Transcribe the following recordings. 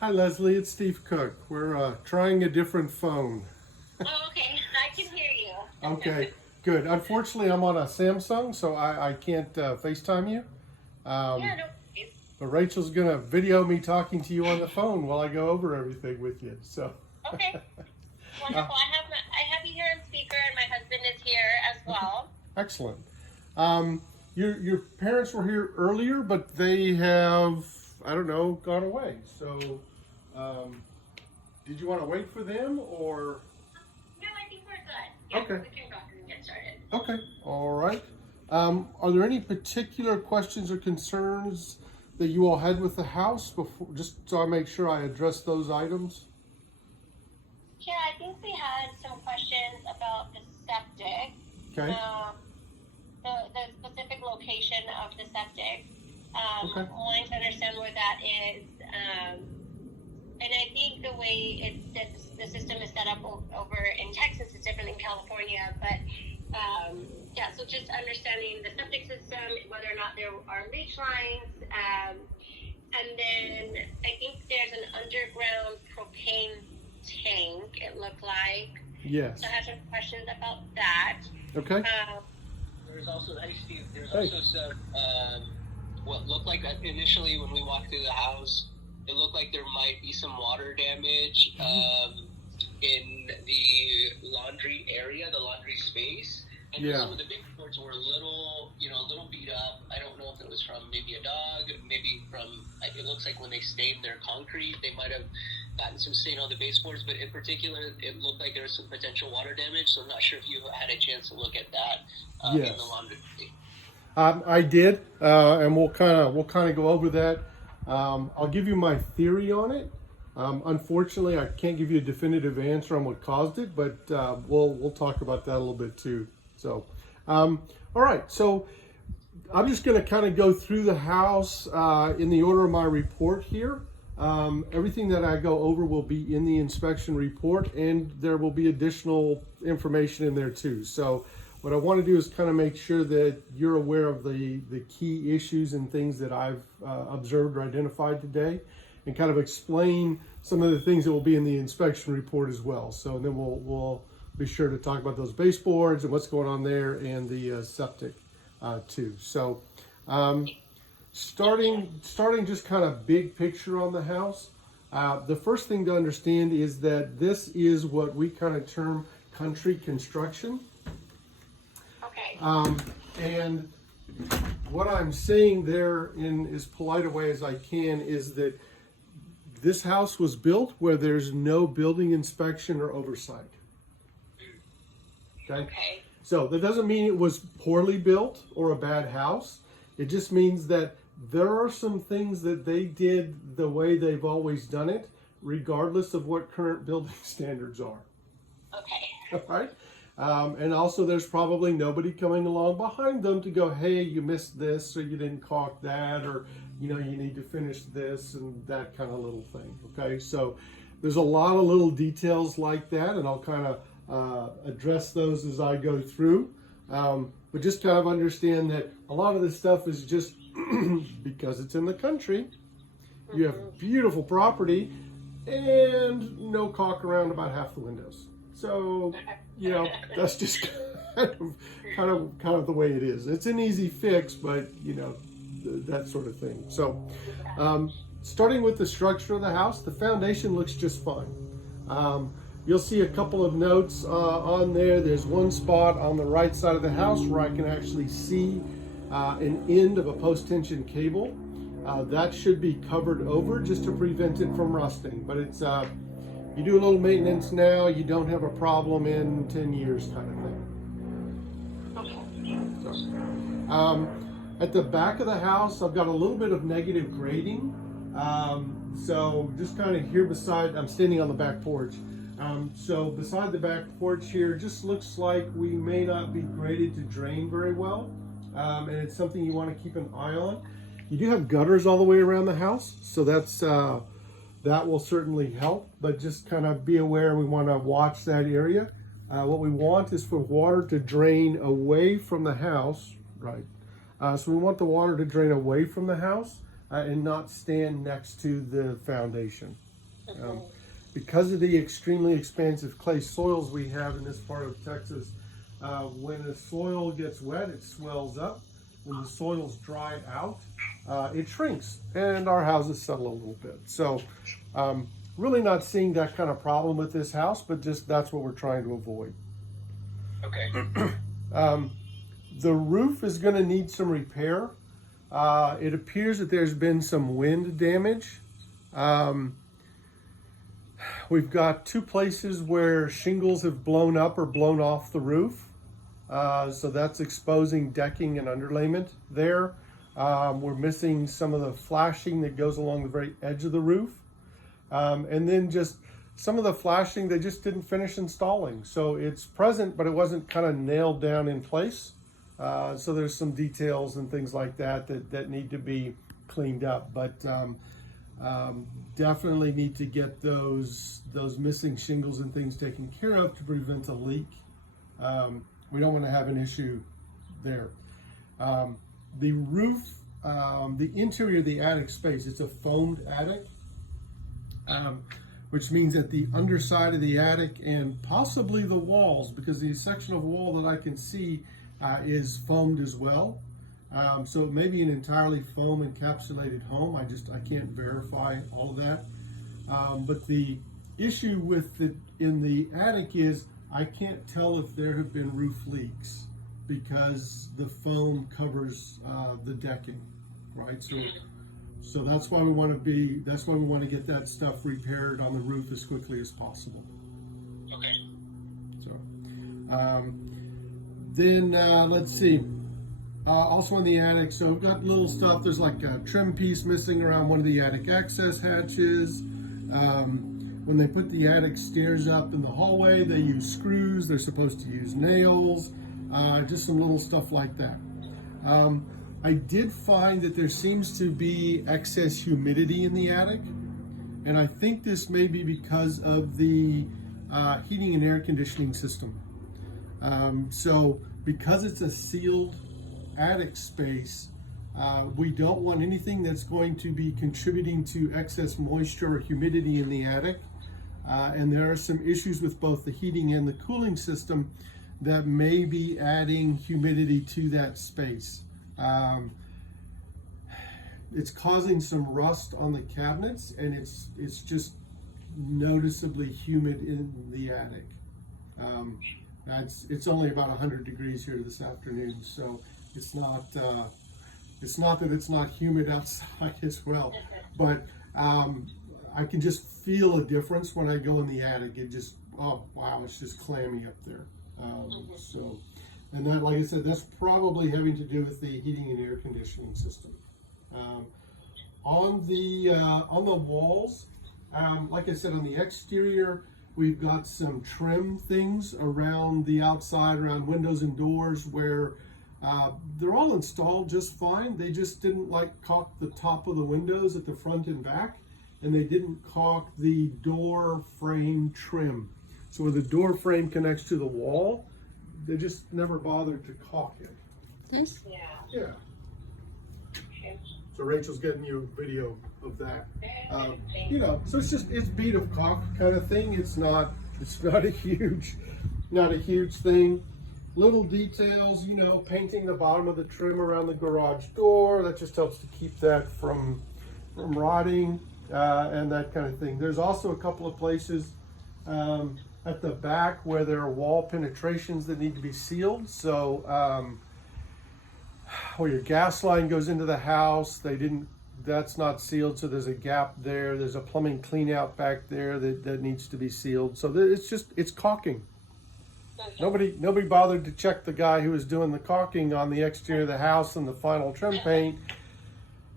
Hi, Leslie. It's Steve Cook. We're trying a different phone. Oh, okay. I can hear you. Okay, good. Unfortunately, I'm on a Samsung, so I can't FaceTime you. Yeah, Um, no worries. but Rachel's going to video me talking to you on the phone while I go over everything with you. So, Okay, uh, wonderful. I have you here on speaker, and my husband is here as okay, well. excellent. Um, your parents were here earlier, but they have, I don't know, gone away. So, um, did you want to wait for them or? No, I think we're good. Yeah, Okay. we can go ahead and get started. Okay, all right. Are there any particular questions or concerns that you all had with the house before, just so I make sure I address those items? Yeah, I think we had some questions about the septic, Okay, um, the specific location of the septic. okay, Wanting to understand where that is. And I think the way the system is set up over in Texas is different in California. But yeah, so just understanding the septic system, whether or not there are leach lines, and then I think there's an underground propane tank. It looked like. yes, So I have some questions about that. okay, There's also, hey Steve, there's hey, also some, what looked like initially when we walked through the house, it looked like there might be some water damage in the laundry area, the laundry space. I know yeah, some of the big boards were a little beat up. I don't know if it was from maybe a dog, maybe from, it looks like when they stained their concrete, they might have gotten some stain on the baseboards, but in particular, it looked like there was some potential water damage. So I'm not sure if you had a chance to look at that in the yes. laundry. I did, and we'll kind of go over that. I'll give you my theory on it. Unfortunately, I can't give you a definitive answer on what caused it, but we'll talk about that a little bit too. So, all right. So I'm just going to kind of go through the house in the order of my report here. Everything that I go over will be in the inspection report, and there will be additional information in there too. So what I want to do is kind of make sure that you're aware of the key issues and things that I've observed or identified today, and kind of explain some of the things that will be in the inspection report as well. So and then we'll be sure to talk about those baseboards and what's going on there and the septic too. So starting just kind of big picture on the house. The first thing to understand is that this is what we kind of term country construction. Okay. And what I'm saying there in as polite a way as I can is that this house was built where there's no building inspection or oversight. Okay? Okay. So that doesn't mean it was poorly built or a bad house. It just means that there are some things that they did the way they've always done it, regardless of what current building standards are. Okay. All right? And also, there's probably nobody coming along behind them to go, hey, you missed this, or you didn't caulk that, or you need to finish this and that kind of little thing. Okay, so there's a lot of little details like that, and I'll kind of address those as I go through. But just kind of understand that a lot of this stuff is just because it's in the country. You have beautiful property and no caulk around about half the windows. So, that's just kind of the way it is. It's an easy fix, but that sort of thing. So, starting with the structure of the house, the foundation looks just fine. You'll see a couple of notes on there. There's one spot on the right side of the house where I can actually see an end of a post-tension cable. That should be covered over just to prevent it from rusting. But it's you do a little maintenance now, you don't have a problem in 10 years kind of thing. So, at the back of the house, I've got a little bit of negative grading. So just kind of here beside, I'm standing on the back porch. So beside the back porch here, just looks like we may not be graded to drain very well. And it's something you want to keep an eye on. You do have gutters all the way around the house, so that will certainly help, but just kind of be aware we want to watch that area. What we want is for water to drain away from the house, right? So we want the water to drain away from the house and not stand next to the foundation. Because of the extremely expansive clay soils we have in this part of Texas, when the soil gets wet, it swells up. When the soils dry out, it shrinks, and our houses settle a little bit. So really not seeing that kind of problem with this house, but just that's what we're trying to avoid. Okay. The roof is going to need some repair. It appears that there's been some wind damage. We've got 2 places where shingles have blown up or blown off the roof. So that's exposing decking and underlayment there. We're missing some of the flashing that goes along the very edge of the roof. And then just some of the flashing they just didn't finish installing. So it's present, but it wasn't kind of nailed down in place. So there's some details and things like that need to be cleaned up. But definitely need to get those missing shingles and things taken care of to prevent a leak. We don't want to have an issue there. The roof, the interior of the attic space, it's a foamed attic, which means that the underside of the attic and possibly the walls, because the section of wall that I can see is foamed as well. So it may be an entirely foam encapsulated home. I can't verify all of that. But the issue with in the attic is I can't tell if there have been roof leaks because the foam covers the decking, right? So that's why we want to get that stuff repaired on the roof as quickly as possible. Okay. So then let's see. Also in the attic, so we've got little stuff. There's like a trim piece missing around one of the attic access hatches. When they put the attic stairs up in the hallway, they use screws. They're supposed to use nails. Just some little stuff like that. I did find that there seems to be excess humidity in the attic, and I think this may be because of the heating and air conditioning system. So because it's a sealed attic space, we don't want anything that's going to be contributing to excess moisture or humidity in the attic. And there are some issues with both the heating and the cooling system that may be adding humidity to that space. It's causing some rust on the cabinets, and it's just noticeably humid in the attic. It's only about 100 degrees here this afternoon, so it's not that it's not humid outside as well, but I can just feel a difference when I go in the attic. It just, oh wow, it's just clammy up there. So, and that, like I said, that's probably having to do with the heating and air conditioning system. On the walls, like I said, on the exterior, we've got some trim things around the outside, around windows and doors, where they're all installed just fine. They just didn't caulk the top of the windows at the front and back, and they didn't caulk the door frame trim. So where the door frame connects to the wall, they just never bothered to caulk it. Yeah. Yeah. So Rachel's getting you a video of that. So it's bead of caulk kind of thing. It's not a huge thing. Little details, painting the bottom of the trim around the garage door. That just helps to keep that from rotting and that kind of thing. There's also a couple of places at the back where there are wall penetrations that need to be sealed. So where your gas line goes into the house, that's not sealed, so there's a gap there. There's a plumbing clean out back there that needs to be sealed. So it's caulking. Nobody bothered to check the guy who was doing the caulking on the exterior of the house and the final trim paint.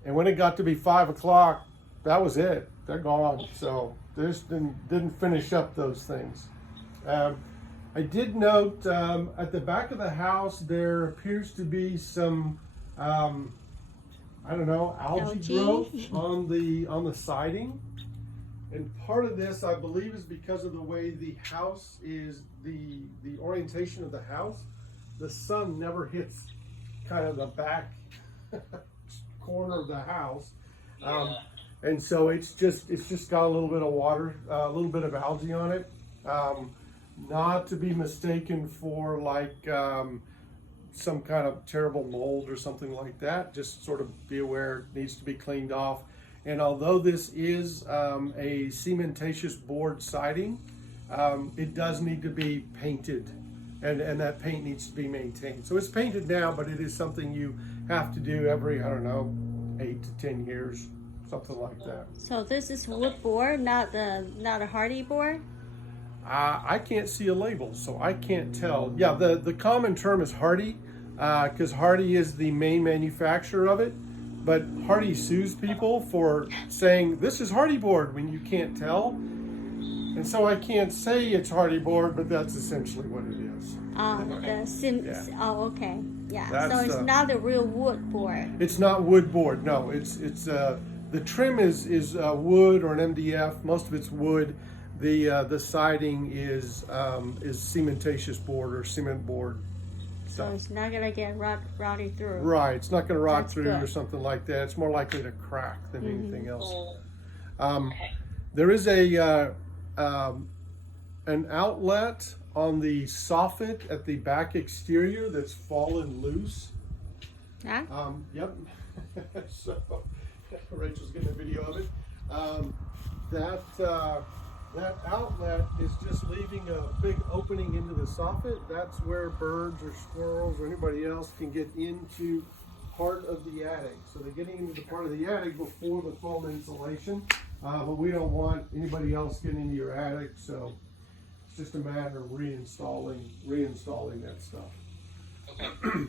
And when it got to be 5 o'clock, that was it. They're gone. So they just didn't finish up those things. I did note at the back of the house there appears to be some algae growth on the siding. And part of this, I believe, is because of the way the house is, the orientation of the house. The sun never hits kind of the back corner of the house. and so it's just got a little bit of water, a little bit of algae on it. Not to be mistaken for like some kind of terrible mold or something like that. Just sort of be aware it needs to be cleaned off. And although this is a cementatious board siding, it does need to be painted, and that paint needs to be maintained. So it's painted now, but it is something you have to do every, I don't know, 8 to 10 years, something like that. So this is wood board, not a hardy board? I can't see a label, so I can't tell. Yeah, the common term is Hardy, because Hardy is the main manufacturer of it. But Hardy sues people for saying this is Hardy board when you can't tell. And so I can't say it's Hardy board, but that's essentially what it is. Oh, okay. Yeah. That's so it's not a real wood board. It's not wood board. No, it's the trim is wood or an MDF. Most of it's wood. The siding is cementatious board or cement board. So it's not gonna get rotted through. Right, it's not going to rot That's through good. or something like that. It's more likely to crack than anything else. Okay. There is a an outlet on the soffit at the back exterior that's fallen loose. Huh? Yep. So Rachel's getting a video of it. That outlet is just leaving a big opening into the soffit. That's where birds or squirrels or anybody else can get into part of the attic. So they're getting into the part of the attic before the foam insulation, but we don't want anybody else getting into your attic. So it's just a matter of reinstalling that stuff. Okay.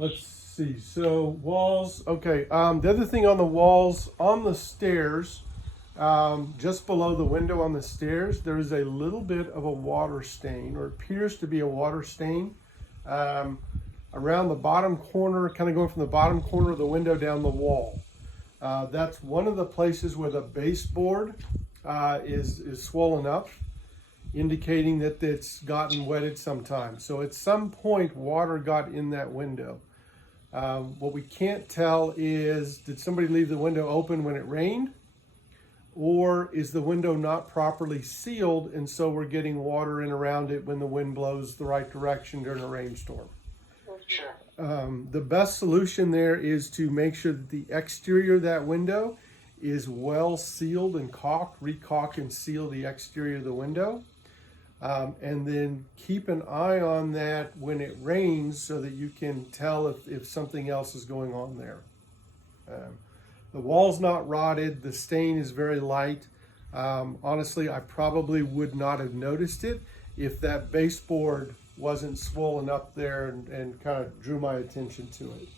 Let's see. So walls. Okay. The other thing on the walls, on the stairs, just below the window on the stairs, there is a little bit of a water stain, or appears to be a water stain, around the bottom corner, kind of going from the bottom corner of the window down the wall. That's one of the places where the baseboard is swollen up, indicating that it's gotten wetted sometime. So at some point, water got in that window. What we can't tell is, did somebody leave the window open when it rained? Or is the window not properly sealed, and so we're getting water in around it when the wind blows the right direction during a rainstorm? Sure. The best solution there is to make sure that the exterior of that window is well sealed and caulked, recaulk and seal the exterior of the window. And then keep an eye on that when it rains so that you can tell if something else is going on there. The wall's not rotted, the stain is very light. Honestly, I probably would not have noticed it if that baseboard wasn't swollen up there and kind of drew my attention to it.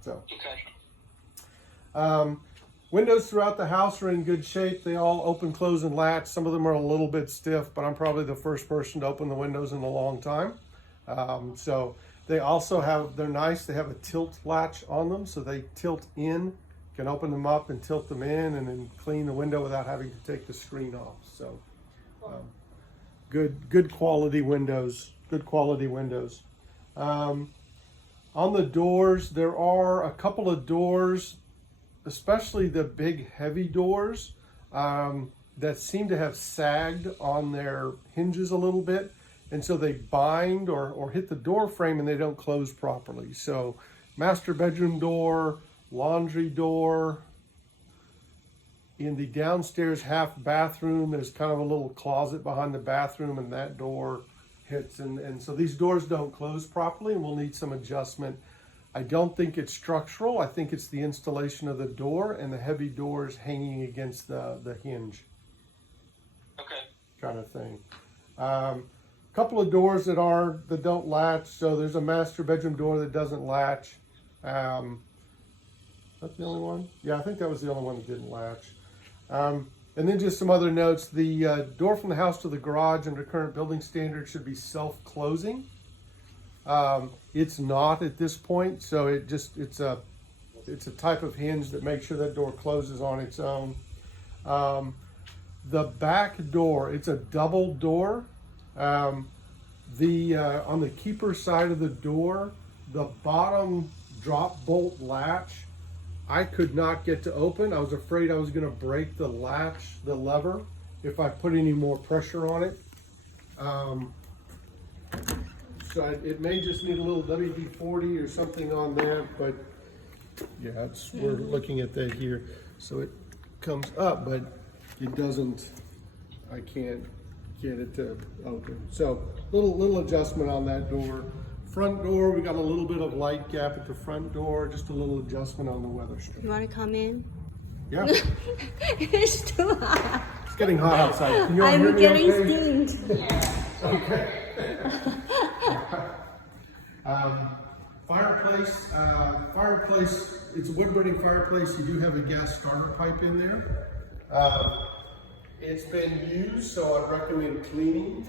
So, Okay. windows throughout the house are in good shape. They all open, close, and latch. Some of them are a little bit stiff, but I'm probably the first person to open the windows in a long time. So they also they're nice. They have a tilt latch on them, so they tilt in. You can open them up and tilt them in and then clean the window without having to take the screen off. So good quality windows. Good quality windows. On the doors, there are a couple of doors, especially the big heavy doors, that seem to have sagged on their hinges a little bit. And so they bind or hit the door frame and they don't close properly. So master bedroom door, laundry door. In the downstairs half bathroom, there's kind of a little closet behind the bathroom, and that door hits. And so these doors don't close properly, and we'll need some adjustment. I don't think it's structural. I think it's the installation of the door and the heavy doors hanging against the hinge. Okay. Kind of thing. Couple of doors that don't latch. So there's a master bedroom door that doesn't latch. That's the only one? Yeah, I think that was the only one that didn't latch. And then just some other notes. The door from the house to the garage under current building standards should be self-closing. It's not at this point, so it's a type of hinge that makes sure that door closes on its own. The back door, it's a double door. On the keeper side of the door, the bottom drop bolt latch I could not get to open. I was afraid I was going to break the latch, the lever, if I put any more pressure on it. So it may just need a little WD-40 or something on that, but yeah, we're looking at that here. So it comes up, but it doesn't, I can't get it to open. So little adjustment on that door. Front door, we got a little bit of light gap at the front door, just a little adjustment on the weather strip. You want to come in? Yeah, It's too hot. it's getting hot outside. Can you all hear I'm me getting okay? steamed. Okay. Fireplace, it's a wood burning fireplace. You do have a gas starter pipe in there. It's been used, so I'd recommend cleaning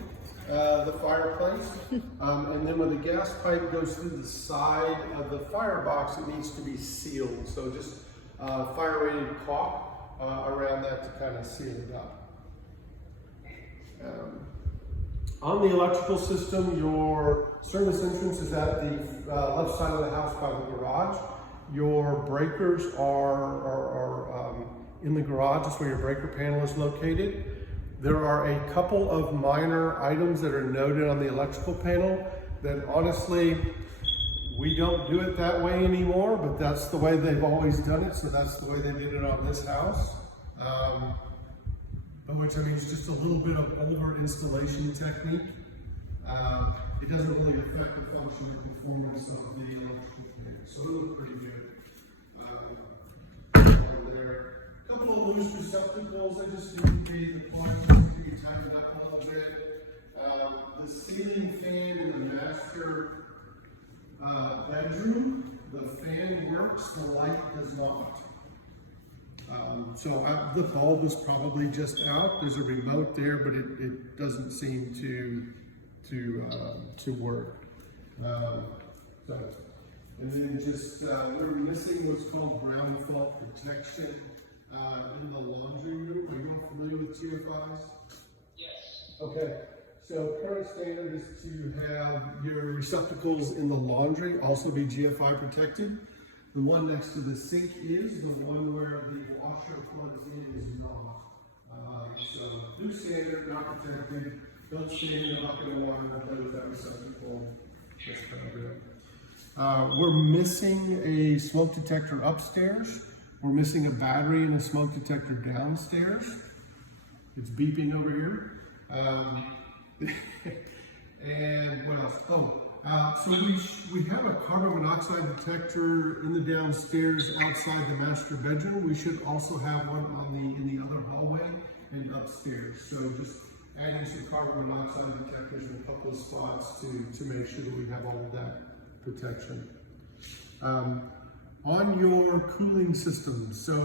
the fireplace. And then when the gas pipe goes through the side of the firebox, it needs to be sealed. So just fire rated caulk around that to kind of seal it up. On the electrical system, your service entrance is at the left side of the house by the garage. Your breakers are in the garage. That's where your breaker panel is located. There are a couple of minor items that are noted on the electrical panel that honestly, we don't do it that way anymore, but that's the way they've always done it, so that's the way they did it on this house. Which I mean is just a little bit of older installation technique. It doesn't really affect the function or performance of the electrical panel, so it looks pretty good. There. A couple of loose receptacles, I just need to be the points to be tightened up a little bit. The ceiling fan in the master bedroom, the fan works, the light does not. The bulb is probably just out. There's a remote there, but it doesn't seem to work. And then just we're missing what's called ground fault protection in the laundry room. Are you all familiar with GFIs? Yes. Okay. So current standard is to have your receptacles in the laundry also be GFI protected. The one next to the sink is, the one where the washer plugs in is not. So new standard, not protected. Don't stand in the bucket of water and play with that receptacle. That's kind of good. We're missing a smoke detector upstairs. We're missing a battery and a smoke detector downstairs. It's beeping over here. And what else? So we have a carbon monoxide detector in the downstairs outside the master bedroom. We should also have one in the other hallway and upstairs. So just adding some carbon monoxide detectors in a couple of spots to make sure that we have all of that protection. On your cooling system, so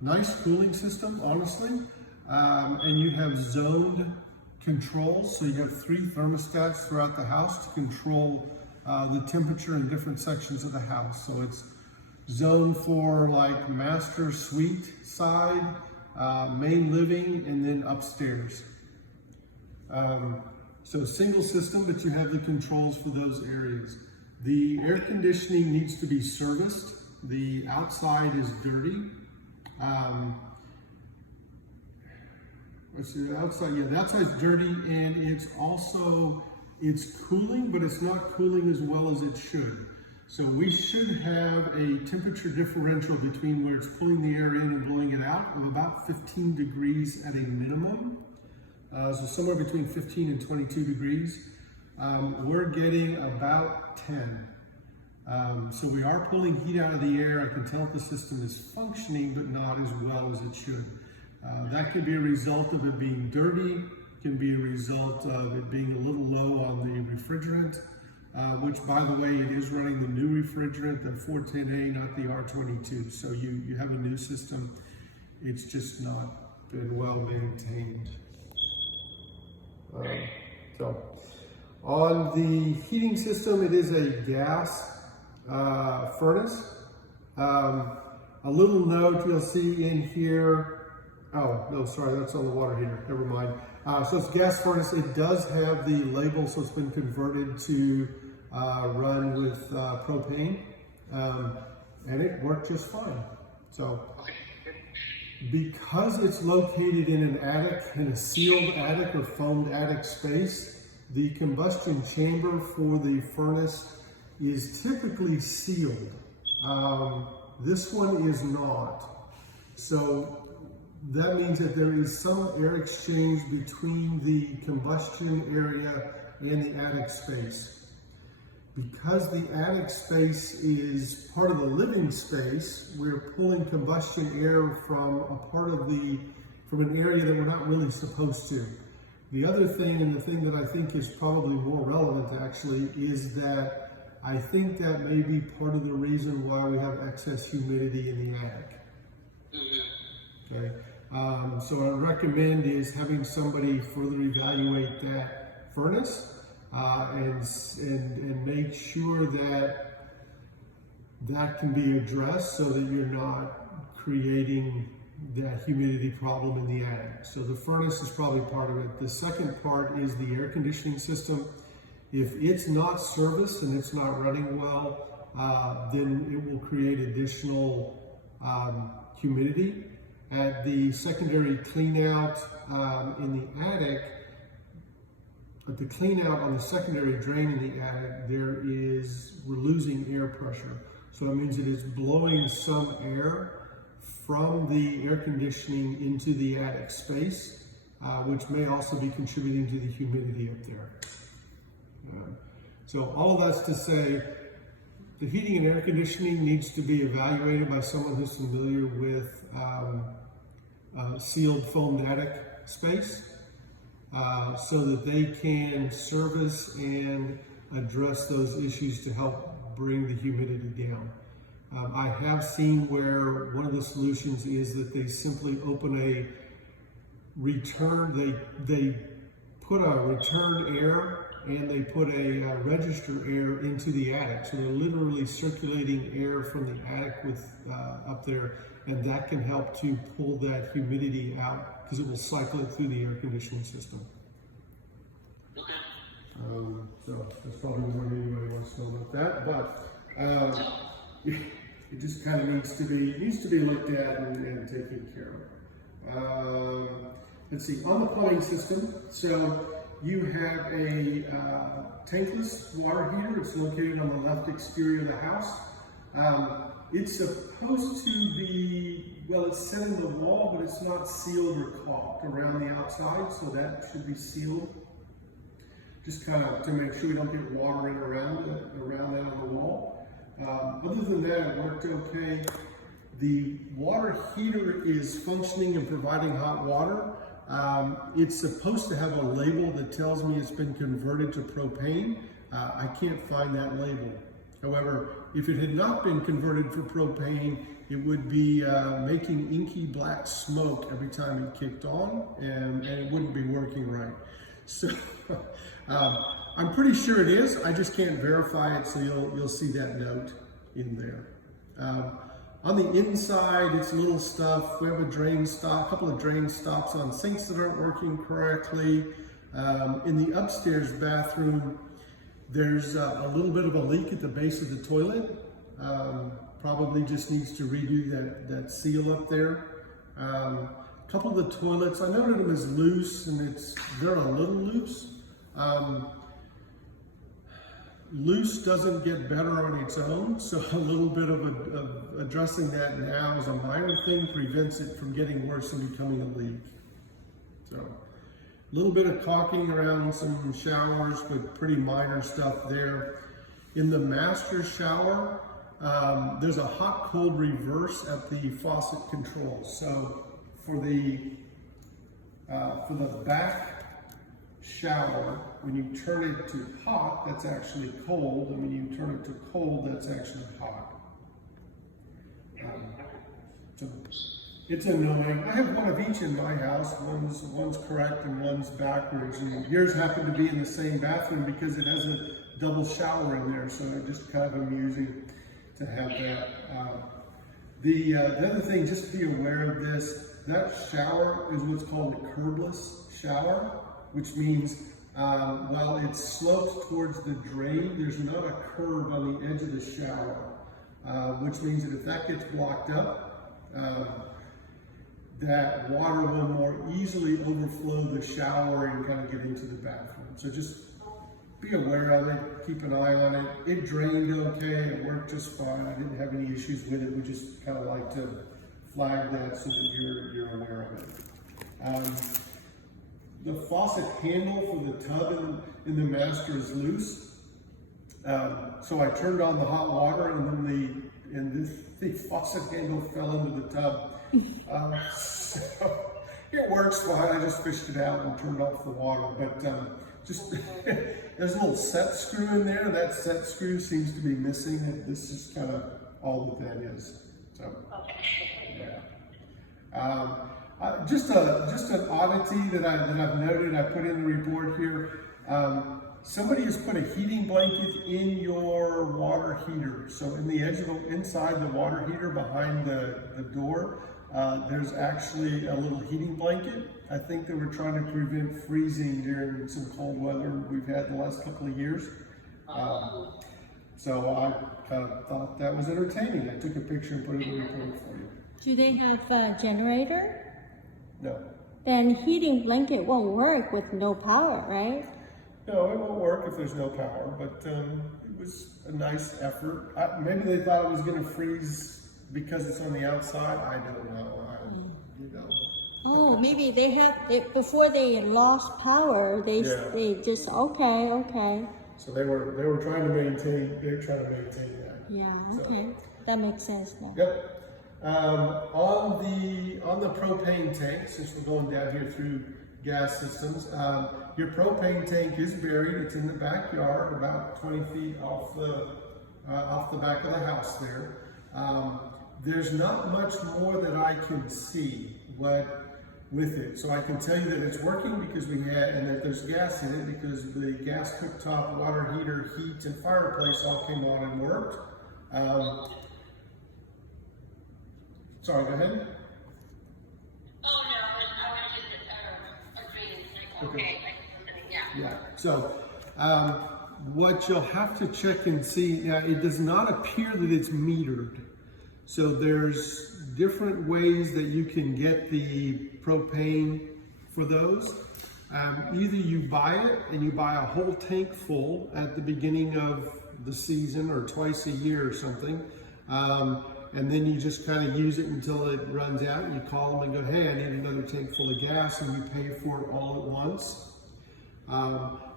nice cooling system, honestly, and you have zoned controls, so you have 3 thermostats throughout the house to control the temperature in different sections of the house. So it's zoned for like master suite side, main living, and then upstairs. So single system, but you have the controls for those areas. The air conditioning needs to be serviced. The outside is dirty. Let's see, the outside, yeah, the outside's dirty, and it's cooling, but it's not cooling as well as it should. So we should have a temperature differential between where it's pulling the air in and blowing it out of about 15 degrees at a minimum. So somewhere between 15 and 22 degrees. We're getting about 10. So we are pulling heat out of the air. I can tell the system is functioning, but not as well as it should. That could be a result of it being dirty, can be a result of it being a little low on the refrigerant, which by the way, it is running the new refrigerant, the 410A, not the R22. So you have a new system. It's just not been well maintained. So on the heating system, it is a gas furnace. A little note you'll see in here. Oh, no, sorry, that's on the water heater. Never mind. So it's a gas furnace. It does have the label, so it's been converted to run with propane. and it worked just fine. So Okay, good. because it's located in an attic, in a sealed attic or foamed attic space, the combustion chamber for the furnace is typically sealed. This one is not. So that means that there is some air exchange between the combustion area and the attic space. Because the attic space is part of the living space, we're pulling combustion air from an area that we're not really supposed to. The other thing, and the thing that I think is probably more relevant actually, is that I think that may be part of the reason why we have excess humidity in the attic. Okay. So what I recommend is having somebody further evaluate that furnace and make sure that that can be addressed so that you're not creating that humidity problem in the attic. So the furnace is probably part of it. The second part is the air conditioning system. If it's not serviced and it's not running well, then it will create additional humidity. At the secondary clean out in the attic, at the clean out on the secondary drain in the attic, we're losing air pressure. So that means it is blowing some air from the air conditioning into the attic space, which may also be contributing to the humidity up there. So all of that's to say, the heating and air conditioning needs to be evaluated by someone who's familiar with sealed foamed attic space, so that they can service and address those issues to help bring the humidity down. I have seen where one of the solutions is that they simply open a return, they put a return air and they put a register air into the attic. So they're literally circulating air from the attic up there, and that can help to pull that humidity out because it will cycle it through the air conditioning system. So that's probably more than anybody wants to know about that, but it just kind of needs to be looked at and taken care of. Let's see, on the plumbing system, so you have a tankless water heater. It's located on the left exterior of the house. It's supposed to be, well, it's set in the wall, but it's not sealed or caulked around the outside, so that should be sealed. Just kind of to make sure we don't get water in around that on the wall. Other than that, it worked okay. The water heater is functioning and providing hot water. It's supposed to have a label that tells me it's been converted to propane. I can't find that label. However, if it had not been converted for propane, it would be making inky black smoke every time it kicked on, and it wouldn't be working right. So I'm pretty sure it is. I just can't verify it, so you'll see that note in there. On the inside, it's little stuff. We have a couple of drain stops on sinks that aren't working correctly. In the upstairs bathroom, there's a little bit of a leak at the base of the toilet. Probably just needs to redo that seal up there. A couple of the toilets, I noted them as loose, and they're a little loose. Loose doesn't get better on its own, so a little bit of addressing that now as a minor thing prevents it from getting worse and becoming a leak. So a little bit of caulking around some showers, but pretty minor stuff there. In the master shower, there's a hot-cold reverse at the faucet controls. So for the back shower, when you turn it to hot, that's actually cold, and when you turn it to cold, that's actually hot. So it's annoying. I have one of each in my house. One's correct and one's backwards, and yours happen to be in the same bathroom because it has a double shower in there, so it's just kind of amusing to have that. The other thing, just be aware of this, that shower is what's called a curbless shower, which means while it slopes towards the drain, there's not a curve on the edge of the shower. which means that if that gets blocked up, that water will more easily overflow the shower and kind of get into the bathroom. So just be aware of it, keep an eye on it. It drained okay, it worked just fine. I didn't have any issues with it. We just kind of like to flag that so that you're aware of it. The faucet handle for the tub in the master is loose. So I turned on the hot water and then the faucet handle fell into the tub. So it works fine. I just fished it out and turned off the water. But just there's a little set screw in there. That set screw seems to be missing. This is kind of all that is. So yeah. Just an oddity that I've noted. I put in the report here. Somebody has put a heating blanket in your water heater. So in the edge of inside the water heater behind the door, there's actually a little heating blanket. I think they were trying to prevent freezing during some cold weather we've had the last couple of years. So I kind of thought that was entertaining. I took a picture and put it in the report for you. Do they have a generator? No. Then heating blanket won't work with no power, right? No, it won't work if there's no power, but it was a nice effort. Maybe they thought it was going to freeze because it's on the outside. I don't know. Oh, maybe before they lost power, they just okay. So they were trying to maintain. They're trying to maintain that. Yeah. So, Okay. That makes sense now. Yep. On the propane tank, since we're going down here through gas systems, your propane tank is buried. It's in the backyard, about 20 feet off the back of the house there. There's not much more that I can see with it. So I can tell you that it's working because and that there's gas in it because the gas cooktop, water heater, heat, and fireplace all came on and worked. Sorry, go ahead. Oh no, I was just agreeing. Okay. Yeah. So, what you'll have to check and see, now it does not appear that it's metered. So there's different ways that you can get the propane for those. Either you buy it and you buy a whole tank full at the beginning of the season or twice a year or something. And then you just kind of use it until it runs out and you call them and go, hey, I need another tank full of gas, and you pay for it all at once.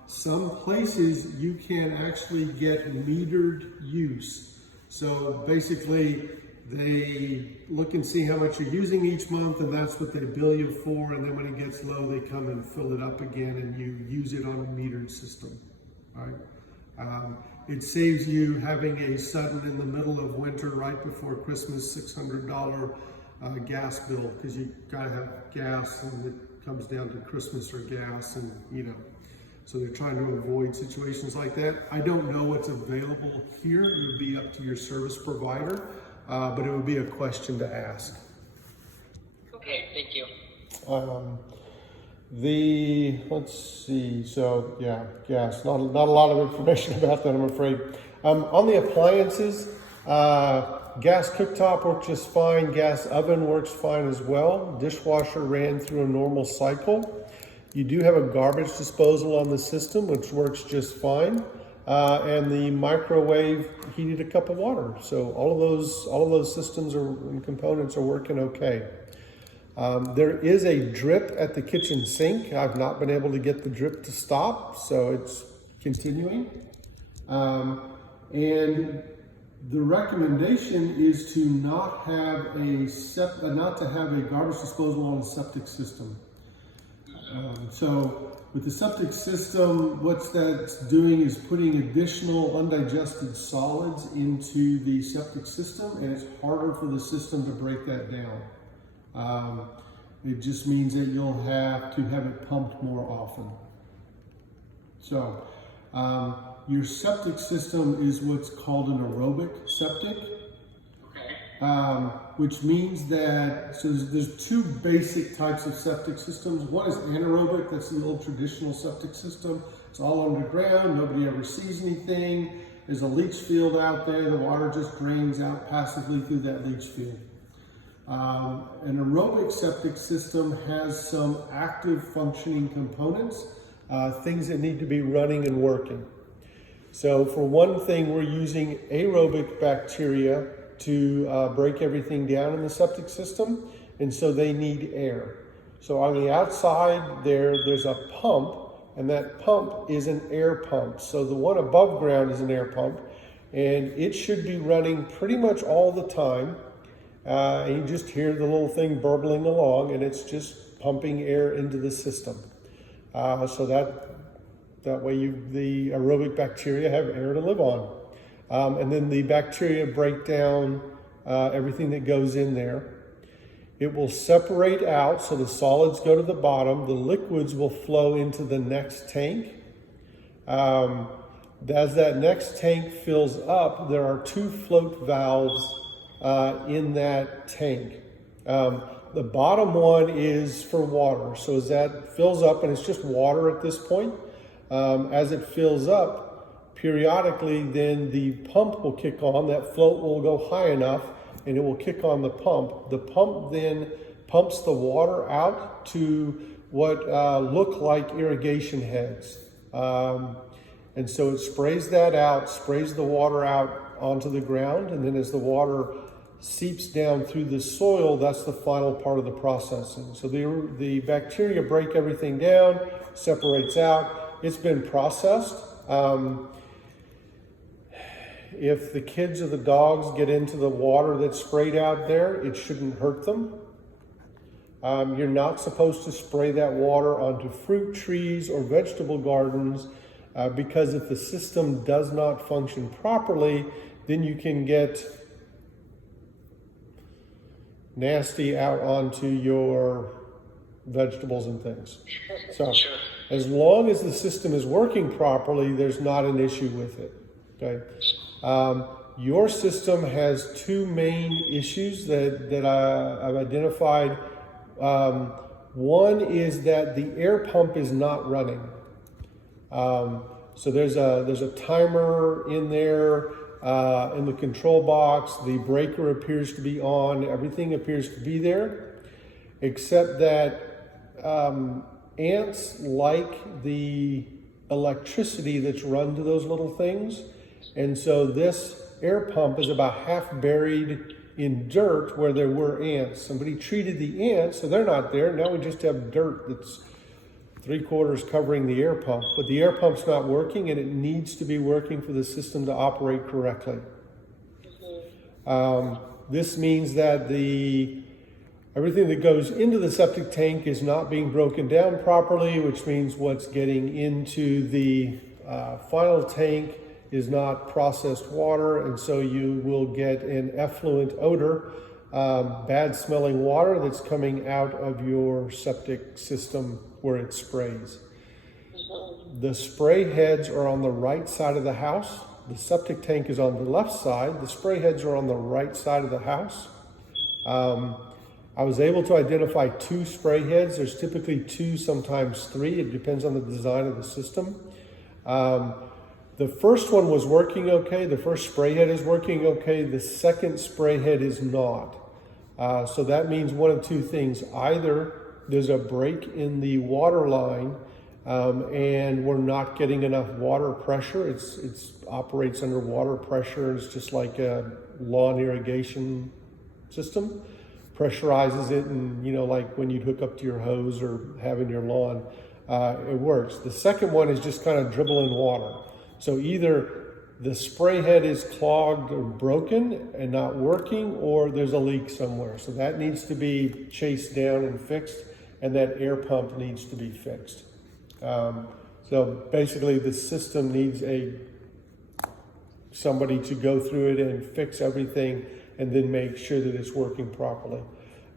Some places you can actually get metered use. So basically they look and see how much you're using each month, and that's what they bill you for, and then when it gets low they come and fill it up again and you use it on a metered system. All right? It saves you having a sudden, in the middle of winter, right before Christmas, $600 gas bill, because you gotta have gas and it comes down to Christmas or gas, and so they're trying to avoid situations like that. I don't know what's available here. It would be up to your service provider, but it would be a question to ask. Okay, thank you. Let's see, so yeah, gas, not a lot of information about that, I'm afraid. On the appliances, gas cooktop works just fine, gas oven works fine as well, dishwasher ran through a normal cycle. You do have a garbage disposal on the system, which works just fine, and the microwave heated a cup of water. So all of those systems and components are working okay. There is a drip at the kitchen sink. I've not been able to get the drip to stop, so it's continuing. And the recommendation is to not have a garbage disposal on the septic system. So with the septic system, what that's doing is putting additional undigested solids into the septic system, and it's harder for the system to break that down. It just means that you'll have to have it pumped more often. So your septic system is what's called an aerobic septic. Which means that, so there's two basic types of septic systems. One is anaerobic, that's the old traditional septic system. It's all underground, nobody ever sees anything. There's a leach field out there. The water just drains out passively through that leach field. An aerobic septic system has some active functioning components, things that need to be running and working. So for one thing, we're using aerobic bacteria to break everything down in the septic system, and so they need air. So on the outside there's a pump, and that pump is an air pump. So the one above ground is an air pump, and it should be running pretty much all the time. And you just hear the little thing burbling along, and it's just pumping air into the system. So that way the aerobic bacteria have air to live on. And then the bacteria break down everything that goes in there. It will separate out, so the solids go to the bottom, the liquids will flow into the next tank. As that next tank fills up, there are 2 float valves in that tank. The bottom one is for water, so as that fills up, and it's just water at this point, as it fills up, periodically then the pump will kick on, that float will go high enough, and it will kick on the pump. The pump then pumps the water out to what look like irrigation heads. And so it sprays that out, sprays the water out onto the ground, and then as the water seeps down through the soil, that's the final part of the processing. So the bacteria break everything down, separates out. It's been processed. If the kids or the dogs get into the water that's sprayed out there, it shouldn't hurt them. You're not supposed to spray that water onto fruit trees or vegetable gardens because if the system does not function properly, then you can get nasty out onto your vegetables and things. So as long as the system is working properly, there's not an issue with it. Okay. Your system has 2 main issues that I've identified. One is that the air pump is not running. So there's a timer in there in the control box. The breaker appears to be on. Everything appears to be there, except that ants like the electricity that's run to those little things. And so this air pump is about half buried in dirt where there were ants. Somebody treated the ants, so they're not there. Now we just have dirt that's 3/4 covering the air pump. But the air pump's not working, and it needs to be working for the system to operate correctly. This means that everything that goes into the septic tank is not being broken down properly, which means what's getting into the final tank is not processed water, and so you will get an effluent odor, bad smelling water that's coming out of your septic system where it sprays. The spray heads are on the right side of the house. The septic tank is on the left side. The spray heads are on the right side of the house. I was able to identify 2 spray heads. There's typically 2, sometimes 3. It depends on the design of the system. The first one was working okay. The first spray head is working okay. The second spray head is not. So that means one of 2 things. Either there's a break in the water line and we're not getting enough water pressure. It operates under water pressure. It's just like a lawn irrigation system. Pressurizes it, and like when you hook up to your hose or have in your lawn, it works. The second one is just kind of dribbling water. So either the spray head is clogged or broken and not working, or there's a leak somewhere. So that needs to be chased down and fixed, and that air pump needs to be fixed. So basically the system needs somebody to go through it and fix everything and then make sure that it's working properly.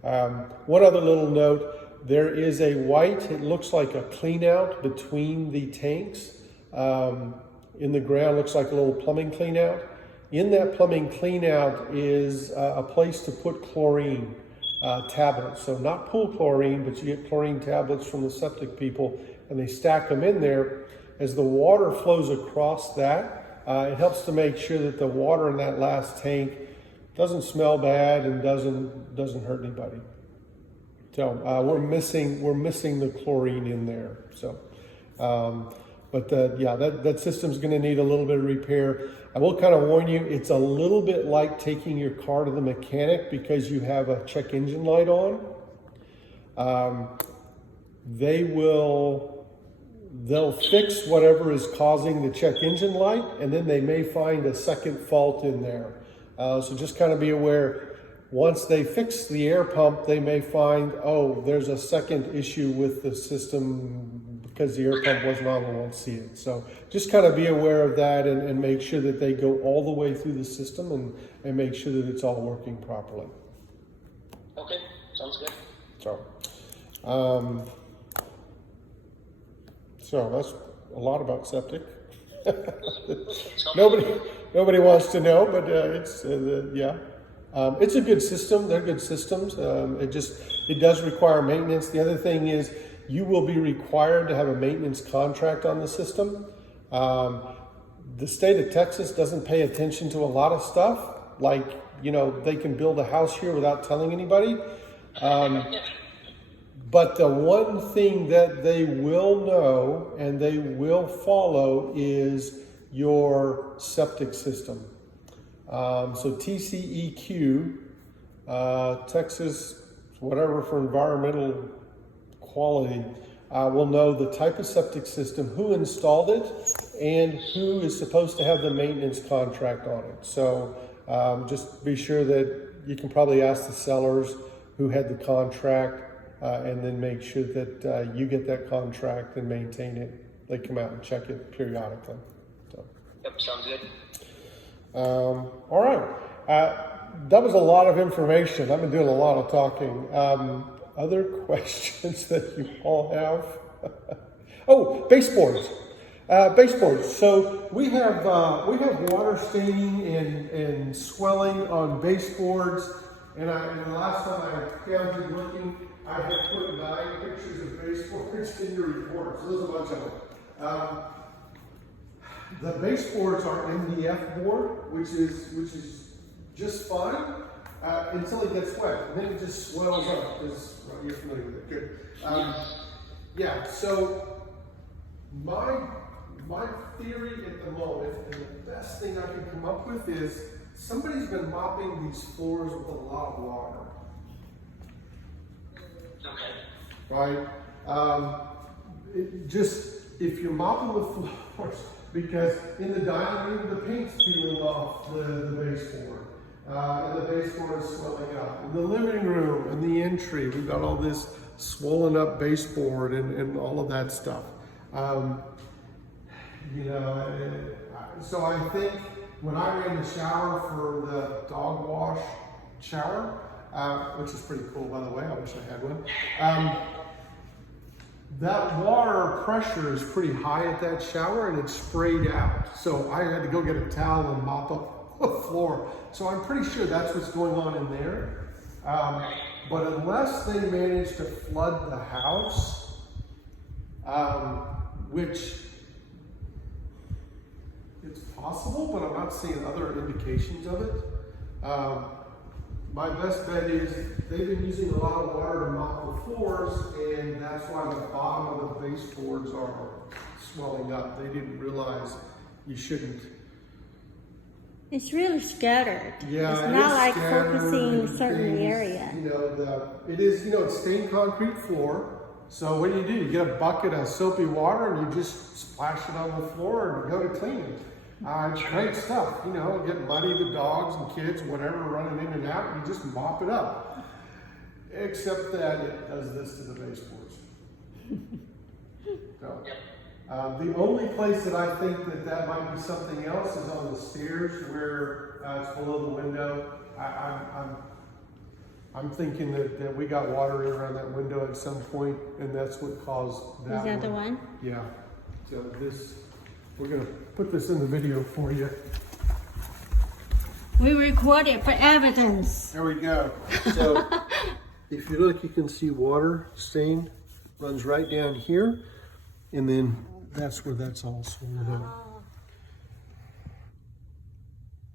One other little note, there is a white, it looks like a clean out between the tanks. In the ground, looks like a little plumbing clean out. In that plumbing clean out is a place to put chlorine tablets. So not pool chlorine, but you get chlorine tablets from the septic people, and they stack them in there. As the water flows across that, It helps to make sure that the water in that last tank doesn't smell bad and doesn't hurt anybody. So we're missing the chlorine in there. So, yeah, that system's going to need a little bit of repair. I will kind of warn you, it's a little bit like taking your car to the mechanic because you have a check engine light on. They'll fix whatever is causing the check engine light, and then they may find a second fault in there. So just kind of be aware. Once they fix the air pump, they may find, oh, there's a second issue with the system because the air pump wasn't on, we won't see it. So just kind of be aware of that and make sure that they go all the way through the system and make sure that it's all working properly. Okay, sounds good. So that's a lot about septic. Nobody wants to know, but it's a good system. They're good systems. It does require maintenance. The other thing is you will be required to have a maintenance contract on the system. The state of Texas doesn't pay attention to a lot of stuff. Like, they can build a house here without telling anybody. But the one thing that they will know and they will follow is your septic system. So TCEQ, Texas, whatever for environmental quality, will know the type of septic system, who installed it, and who is supposed to have the maintenance contract on it. So just be sure that you can probably ask the sellers who had the contract, and then make sure that you get that contract and maintain it. They come out and check it periodically. So. Yep, sounds good. All right. That was a lot of information. I've been doing a lot of talking. Other questions that you all have? Oh, baseboards. Baseboards. So we have water staining and swelling on baseboards. And the last time I counted looking, I had put 9 pictures of baseboards in your report. So there's a bunch of them. The baseboards are MDF board, which is just fine until it gets wet, and then it just swells up. Well, you're familiar with it, good. Yeah. So my theory at the moment, and the best thing I can come up with is somebody's been mopping these floors with a lot of water. Okay. Right? If you're mopping the floors, because in the dining room, the paint's peeling off the baseboard, and the baseboard is swelling up. In the living room, in the entry, we've got all this swollen up baseboard and all of that stuff. So I think when I ran the shower for the dog wash shower, which is pretty cool, by the way, I wish I had one. That water pressure is pretty high at that shower and it's sprayed out. So I had to go get a towel and mop up the floor. So I'm pretty sure that's what's going on in there. But unless they manage to flood the house, which it's possible, but I'm not seeing other indications of it. My best bet is they've been using a lot of water to mop the floors, and that's why the bottom of the baseboards are swelling up. They didn't realize you shouldn't. It's really scattered. Yeah, it's not like focusing certain area. It's stained concrete floor. So what do? You get a bucket of soapy water and you just splash it on the floor and go to clean it. It's great stuff, get muddy, the dogs and kids, whatever, running in and out, and you just mop it up. Except that it does this to the baseboards. So, the only place that I think that might be something else is on the stairs where it's below the window. I'm thinking that we got water in around that window at some point, and that's what caused that. Is that the one? Yeah. So we're going to put this in the video for you. We record it for evidence. There we go. So if you look, you can see water stain runs right down here, and then that's where that's all swollen up.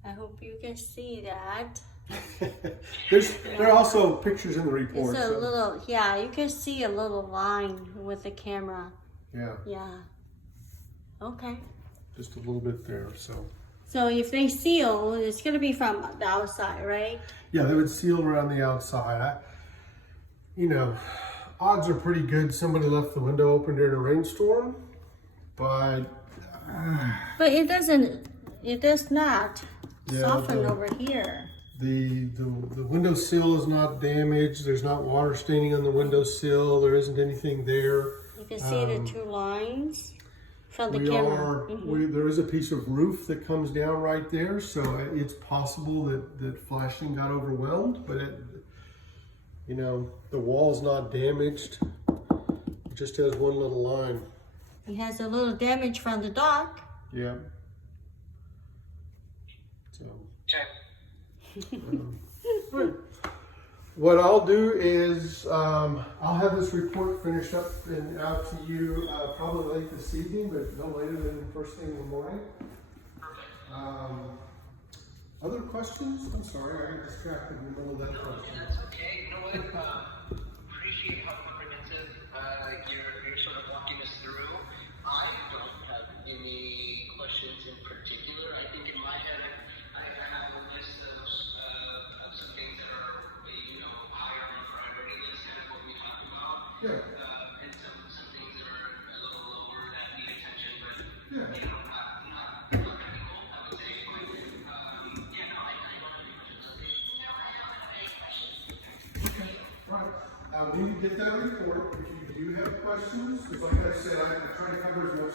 I hope you can see that. There are also pictures in the report. It's a so, little, yeah, you can see a little line with the camera. yeah, Yeah. Okay. just a little bit there. So if they seal, it's gonna be from the outside, right? Yeah, they would seal around the outside. Odds are pretty good somebody left the window open during a rainstorm, but But it does not Yeah, soften the- over here. the window sill is not damaged. There's not water staining on the window sill. There isn't anything there. You can see the two lines from the We camera. Mm-hmm. are, there is a piece of roof that comes down right there, so it's possible that flashing got overwhelmed, but the wall's not damaged. It just has one little line. It has a little damage from the dog. Yeah. So, Okay. what I'll do is I'll have this report finished up and out to you probably late this evening, but no later than first thing in the morning. Other questions? I'm sorry, I got distracted in the middle of that question. That's okay. You know what? Appreciate how comprehensive you're sort of walking us through. I don't have any questions in particular. I think in my head, I have a list of some things that are higher on the priority list, kind of what we talked about. Yeah. And some things that are a little lower that need attention, but Yeah. not critical, I would say. But, yeah, no, I don't have any questions. Right. When you get that report, if you do have questions, because like I said, I'm trying to cover as much